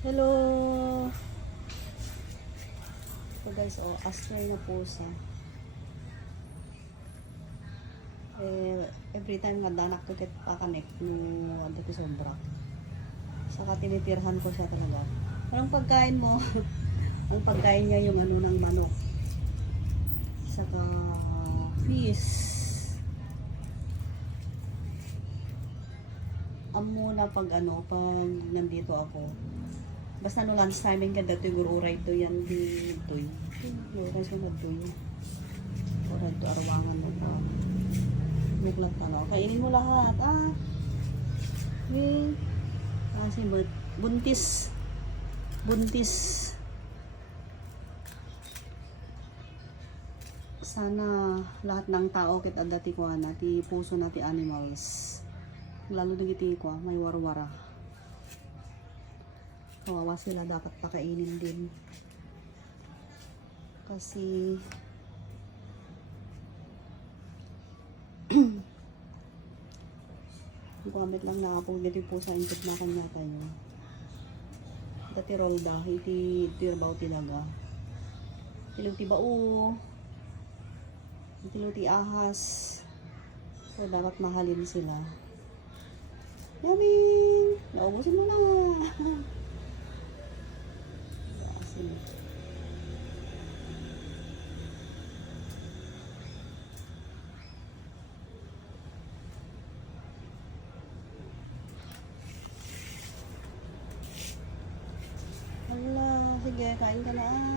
Hello! So guys, astray na pusa. Every time nga danak ko ket pakanek no ando ko sobra. Saka tinitirhan ko siya talaga. Parang pagkain mo, ang pagkain niya yung ano ng manok. Saka fish. Muna pag nandito ako. Basta no lunch timing ka dito gururay to yan di toy. Gururay sa nagtoy. Oray to arwangan mo pa. Muklat kainin mo lahat. Okay. Kasi buntis. Sana lahat ng tao kit adati ko ti puso na ti animals. Lalo na giti ko may warwara. Kawawa sila, dapat pakainin din. Kasi comment lang na ako dito po sa input na kanya tayo. Dati rolda, iti tirbaw tilaga. Tiluti bao. Tiluti ahas. So dapat mahalin sila. Yummy! Naubusin mo na. Asin. Hala, sige, kain ka na.